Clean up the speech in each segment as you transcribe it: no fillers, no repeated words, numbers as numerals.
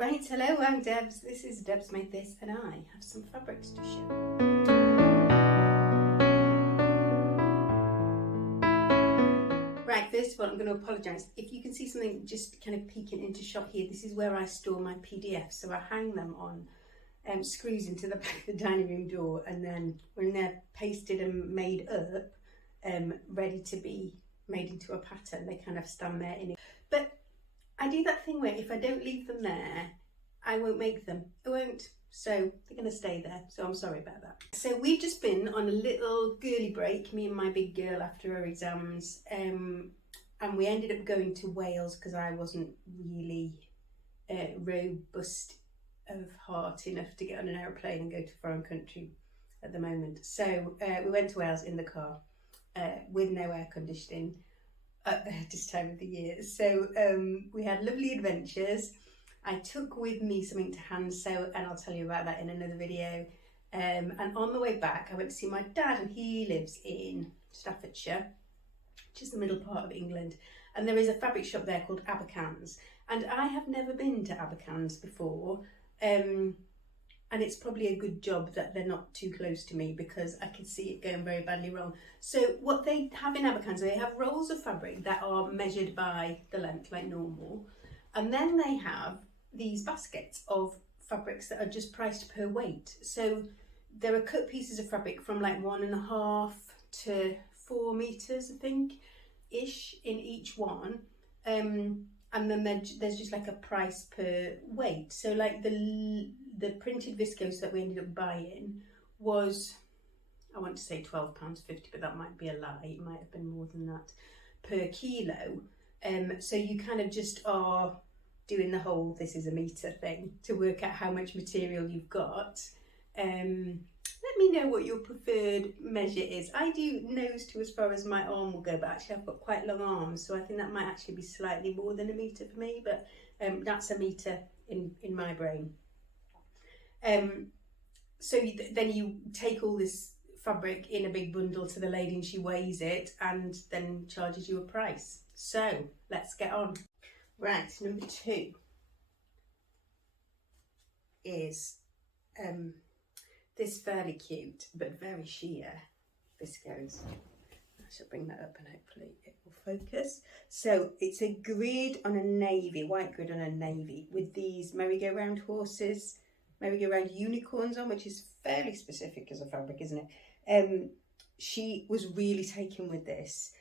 Right, hello, I'm Debs. This is Debs Made This, and I have some fabrics to show. Right, first of all, I'm going to apologise. If you can see something just kind of peeking into shot here, this is where I store my PDFs. So I hang them on screws into the back of the dining room door, and then when they're pasted and made up, ready to be made into a pattern, they kind of stand there in it. But I do that thing where if I don't leave them there, I won't make them. I won't. So they're going to stay there. So I'm sorry about that. So we've just been on a little girly break, me and my big girl, after her exams. And we ended up going to Wales because I wasn't really robust of heart enough to get on an aeroplane and go to a foreign country at the moment. So we went to Wales in the car with no air conditioning at this time of the year. So we had lovely adventures. I took with me something to hand sew, and I'll tell you about that in another video. And on the way back, I went to see my dad, and he lives in Staffordshire, which is the middle part of England. And there is a fabric shop there called Abacans. And I have never been to Abacans before. And it's probably a good job that they're not too close to me, because I could see it going very badly wrong. So what they have in Abacans, they have rolls of fabric that are measured by the length like normal. And then they have these baskets of fabrics that are just priced per weight. So there are cut pieces of fabric from like 1.5 to 4 meters, I think, ish in each one. And then there's just like a price per weight. So like the printed viscose that we ended up buying was, I want to say £12.50, but that might be a lie. It might have been more than that per kilo. So you kind of just are doing the whole this is a metre thing to work out how much material you've got. Let me know what your preferred measure is. I do nose to as far as my arm will go, but actually I've got quite long arms, so I think that might actually be slightly more than a metre for me, but that's a metre in my brain. So then you take all this fabric in a big bundle to the lady, and she weighs it and then charges you a price. So let's get on. Right, number 2 is this fairly cute but very sheer viscose. I shall bring that up and hopefully it will focus. So it's a grid on a navy, white grid on a navy, with these merry-go-round horses, merry-go-round unicorns on, which is fairly specific as a fabric, isn't it? She was really taken with this.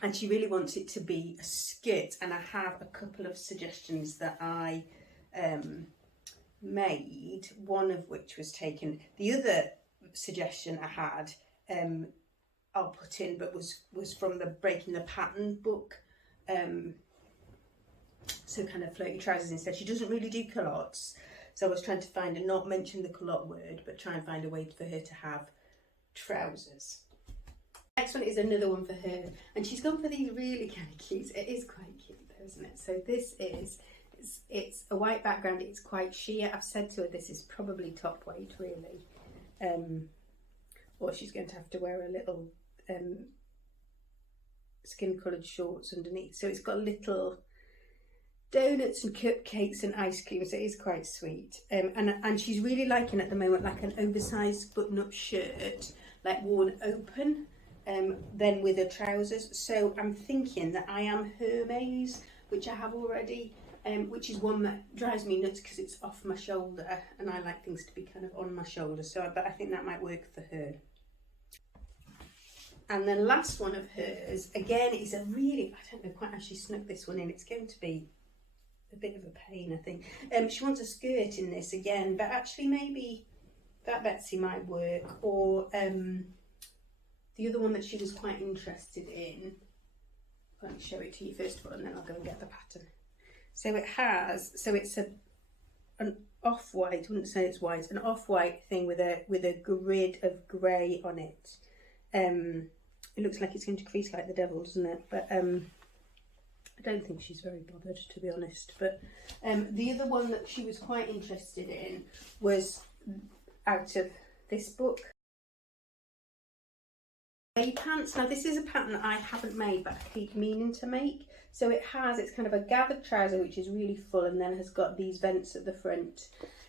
And she really wants it to be a skirt, and I have a couple of suggestions that I made, one of which was taken. The other suggestion I had, I'll put in, but was from the Breaking the Pattern book. So kind of floaty trousers instead. She doesn't really do culottes, so I was trying to find, and not mention the culotte word, but try and find a way for her to have trousers. Next one is another one for her, and she's gone for these really kind of cute. It is quite cute though, isn't it? So this is, it's a white background, it's quite sheer. I've said to her this is probably top weight really, or she's going to have to wear a little skin coloured shorts underneath. So it's got little donuts and cupcakes and ice cream, so it is quite sweet. And she's really liking at the moment like an oversized button-up shirt, like worn open. Then with her trousers. So I'm thinking that I Am Hermes, which I have already, which is one that drives me nuts because it's off my shoulder, and I like things to be kind of on my shoulder. So but I think that might work for her. And then last one of hers, again, is a really, I don't know quite how she snuck this one in. It's going to be a bit of a pain, I think. She wants a skirt in this again, but actually maybe that Betsy might work, or the other one that she was quite interested in. Let me show it to you first of all, and then I'll go and get the pattern. So it has, so it's an off-white, I wouldn't say it's white, an off-white thing with a grid of grey on it. It looks like it's going to crease like the devil, doesn't it? But I don't think she's very bothered, to be honest. But the other one that she was quite interested in was out of this book. Pants. Now this is a pattern I haven't made, but I keep meaning to make. So it's kind of a gathered trouser which is really full and then has got these vents at the front.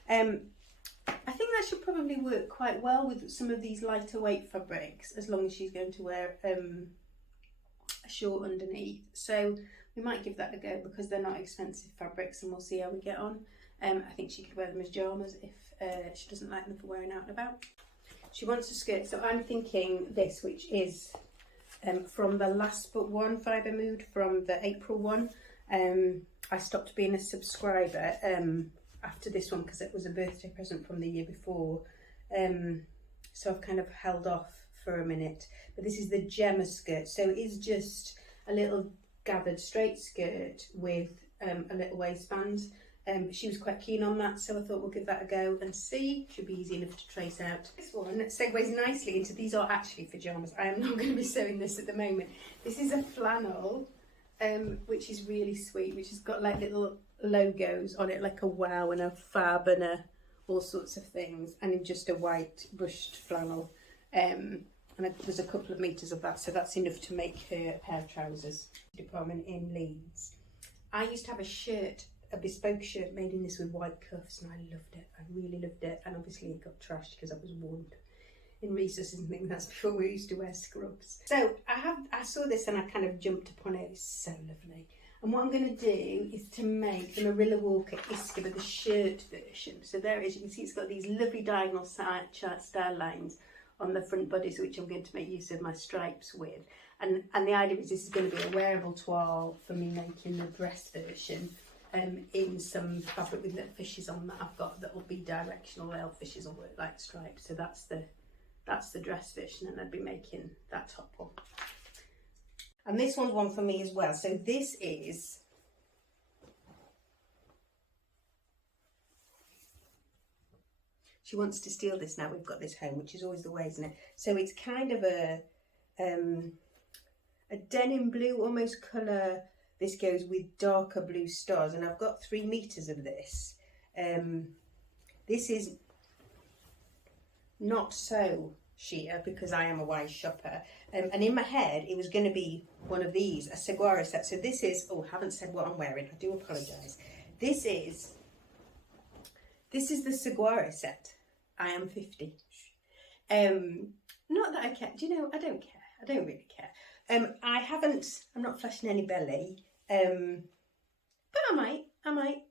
I think that should probably work quite well with some of these lighter weight fabrics, as long as she's going to wear a short underneath. So we might give that a go because they're not expensive fabrics, and we'll see how we get on. I think she could wear them as pyjamas if she doesn't like them for wearing out and about. She wants a skirt, so I'm thinking this, which is from the last but one Fibre Mood, from the April one. I stopped being a subscriber after this one because it was a birthday present from the year before, so I've kind of held off for a minute. But this is the Gemma skirt, so it is just a little gathered straight skirt with a little waistband. She was quite keen on that, so I thought we'll give that a go and see. Should be easy enough to trace out. This one segues nicely into, these are actually pyjamas. I am not going to be sewing this at the moment. This is a flannel, which is really sweet, which has got like little logos on it, like a wow and a fab and all sorts of things, and in just a white brushed flannel. And there's a couple of metres of that, so that's enough to make her a pair of trousers. Department in Leeds. I used to have a bespoke shirt made in this with white cuffs, and I loved it. I really loved it, and obviously it got trashed because I was warned in recesses and things. That's before we used to wear scrubs. So I saw this and I kind of jumped upon it. It's so lovely. And what I'm going to do is to make the Marilla Walker Iska, but the shirt version. So there it is. You can see it's got these lovely diagonal style lines on the front bodice, which I'm going to make use of my stripes with. And the idea is this is going to be a wearable toile for me making the dress version in some fabric with little fishes on that I've got that will be directional. Little fishes will work like stripes. So that's the dress version, and I'd be making that top one. And this one's one for me as well. So this is, she wants to steal this now we've got this home, which is always the way, isn't it? So it's kind of a denim blue almost colour. This goes with darker blue stars, and I've got 3 meters of this. This is not so sheer because I am a wise shopper, and in my head it was going to be one of these, a Saguaro set. So this is, oh, I haven't said what I'm wearing, I do apologise. This is the Saguaro set. I am 50. Not that I care, do you know, I don't care, I don't really care. I'm not flashing any belly, but I might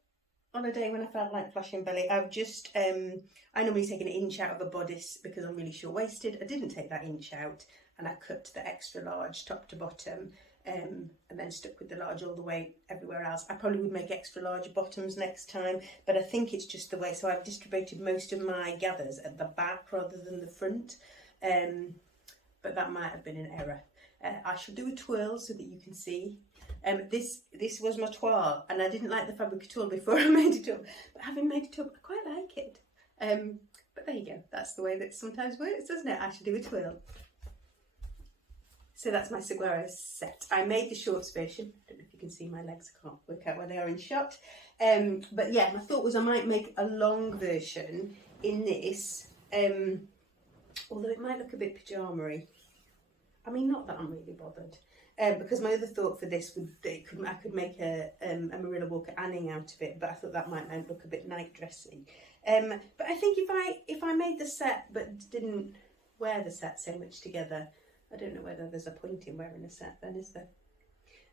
on a day when I felt like flashing belly. I've just, I normally take an inch out of a bodice because I'm really short-waisted. I didn't take that inch out, and I cut the extra large top to bottom, and then stuck with the large all the way everywhere else. I probably would make extra large bottoms next time, but I think it's just the way. So I've distributed most of my gathers at the back rather than the front, but that might have been an error. I shall do a twirl so that you can see. This was my toile, and I didn't like the fabric at all before I made it up, but having made it up, I quite like it. But there you go, that's the way that sometimes works, doesn't it? I shall do a twirl. So that's my Saguaro set. I made the shorts version. I don't know if you can see my legs, I can't work out where they are in shot. But yeah, my thought was I might make a long version in this, although it might look a bit pyjama-y. I mean, not that I'm really bothered, because my other thought for this would be I could make a Marilla Walker Anning out of it, but I thought that might look a bit night dressy. But I think if I made the set but didn't wear the set so much together, I don't know whether there's a point in wearing a set then, is there?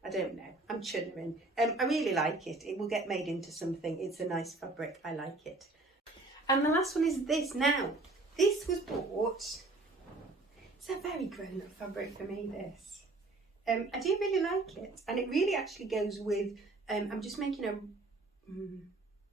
I don't know. I'm chuddering. I really like it. It will get made into something. It's a nice fabric. I like it. And the last one is this. Now, this was bought. It's a very grown-up fabric for me, this. I do really like it. And it really actually goes with, I'm just making a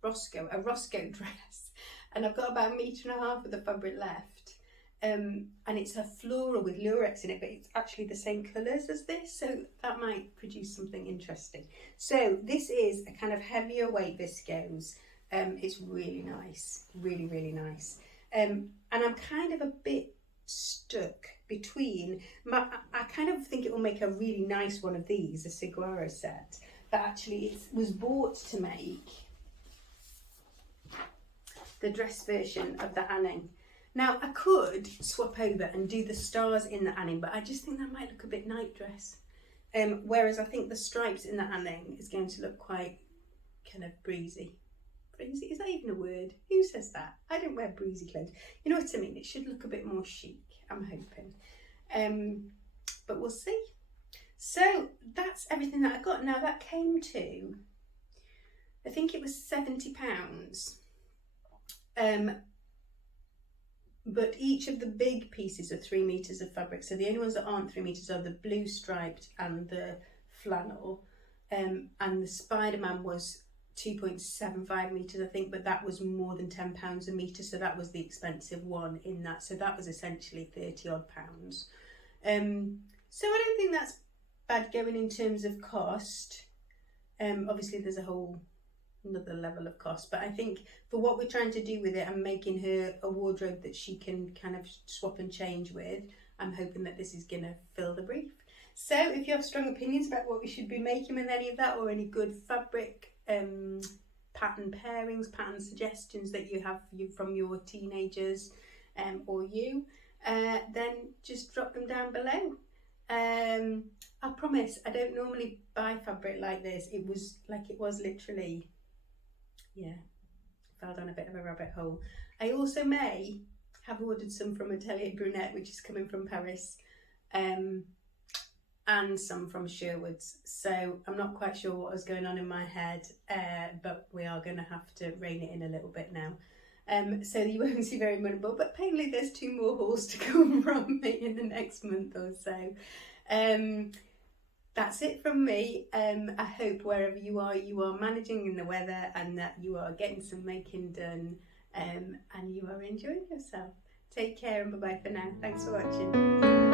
Roscoe dress. And I've got about 1.5 meters of the fabric left. And it's a floral with lurex in it, but it's actually the same colours as this, so that might produce something interesting. So this is a kind of heavier weight viscose. It's really nice, really, really nice. And I'm kind of a bit stuck between, I kind of think it will make a really nice one of these, a Saguaro set, but actually it was bought to make the dress version of the Anning. Now, I could swap over and do the stars in the Anning, but I just think that might look a bit night dress. Whereas I think the stripes in the handing is going to look quite kind of breezy. Breezy, is that even a word? Who says that? I don't wear breezy clothes. You know what I mean? It should look a bit more chic, I'm hoping. But we'll see. So that's everything that I got. Now that came to, I think it was £70. But each of the big pieces are 3 meters of fabric. So the only ones that aren't 3 meters are the blue striped and the flannel. And the Spider-Man was 2.75 meters, I think, but that was more than £10 a meter. So that was the expensive one in that. So that was essentially 30 odd pounds. So I don't think that's bad going in terms of cost. Obviously there's a whole another level of cost, but I think for what we're trying to do with it and making her a wardrobe that she can kind of swap and change with, I'm hoping that this is gonna fill the brief. So if you have strong opinions about what we should be making with any of that, or any good fabric pattern pairings, pattern suggestions that you have from your teenagers or you, then just drop them down below. I promise I don't normally buy fabric like this. It was literally, yeah, fell down a bit of a rabbit hole. I also may have ordered some from Atelier Brunette, which is coming from Paris, and some from Sherwood's. So I'm not quite sure what was going on in my head, but we are going to have to rein it in a little bit now. So you won't see very much more, but apparently there's 2 more hauls to come from me in the next month or so. That's it from me. I hope wherever you are managing in the weather, and that you are getting some making done, and you are enjoying yourself. Take care and bye bye for now. Thanks for watching.